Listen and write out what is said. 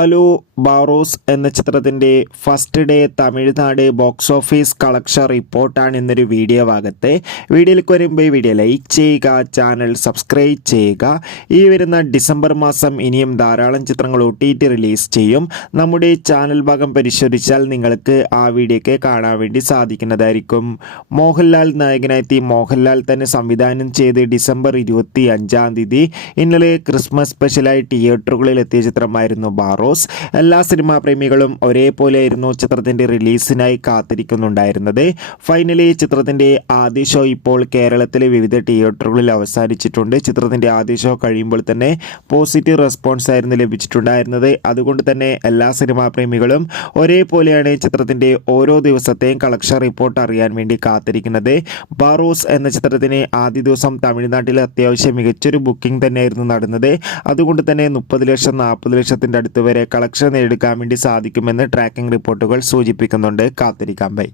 Hello Barroz എന്ന ചിത്രത്തിൻ്റെ first day Tamil Nadu box office collection റിപ്പോർട്ടാണ് ഇന്നൊരു വീഡിയോ ഭാഗത്ത്. വീഡിയോയിലേക്ക് വരുമ്പോൾ ഈ വീഡിയോ ലൈക്ക് ചെയ്യുക, ചാനൽ സബ്സ്ക്രൈബ് ചെയ്യുക. ഈ വരുന്ന ഡിസംബർ മാസം ഇനിയും ധാരാളം ചിത്രങ്ങൾ OTT റിലീസ് ചെയ്യും. നമ്മുടെ ചാനൽ ഭാഗം പരിശോധിച്ചാൽ നിങ്ങൾക്ക് ആ വീഡിയോയ്ക്ക് കാണാൻ വേണ്ടി സാധിക്കുന്നതായിരിക്കും. മോഹൻലാൽ നായകനായി മോഹൻലാൽ തന്നെ സംവിധാനം ചെയ്ത് ഡിസംബർ 25 ഇന്നലെ ക്രിസ്മസ് സ്പെഷ്യലായി തിയേറ്ററുകളിൽ എത്തിയ ചിത്രമായിരുന്നു ബാറോസ്. എല്ലാ സിനിമാ പ്രേമികളും ഒരേപോലെയായിരുന്നു ചിത്രത്തിൻ്റെ റിലീസിനായി കാത്തിരിക്കുന്നുണ്ടായിരുന്നത്. ഫൈനലി ചിത്രത്തിൻ്റെ ആദ്യ ഷോ ഇപ്പോൾ കേരളത്തിലെ വിവിധ തിയേറ്ററുകളിൽ അവസാനിച്ചിട്ടുണ്ട്. ചിത്രത്തിൻ്റെ ആദ്യ ഷോ കഴിയുമ്പോൾ തന്നെ പോസിറ്റീവ് റെസ്പോൺസ് ആയിരുന്നു ലഭിച്ചിട്ടുണ്ടായിരുന്നത്. അതുകൊണ്ട് തന്നെ എല്ലാ സിനിമാ പ്രേമികളും ഒരേപോലെയാണ് ചിത്രത്തിൻ്റെ ഓരോ ദിവസത്തെയും കളക്ഷൻ റിപ്പോർട്ട് അറിയാൻ വേണ്ടി കാത്തിരിക്കുന്നത്. ബാറോസ് എന്ന ചിത്രത്തിന് ആദ്യ ദിവസം തമിഴ്നാട്ടിൽ അത്യാവശ്യം മികച്ചൊരു ബുക്കിംഗ് തന്നെയായിരുന്നു നടന്നത്. അതുകൊണ്ട് തന്നെ 30 ലക്ഷം 40 ലക്ഷത്തിൻ്റെ അടുത്ത് വരെ കളക്ഷൻ നേടിയെടുക്കാൻ വേണ്ടി സാധിക്കുമെന്ന് ട്രാക്കിംഗ് റിപ്പോർട്ടുകൾ സൂചിപ്പിക്കുന്നുണ്ട്. കാത്തിരിക്കാം. ബൈ.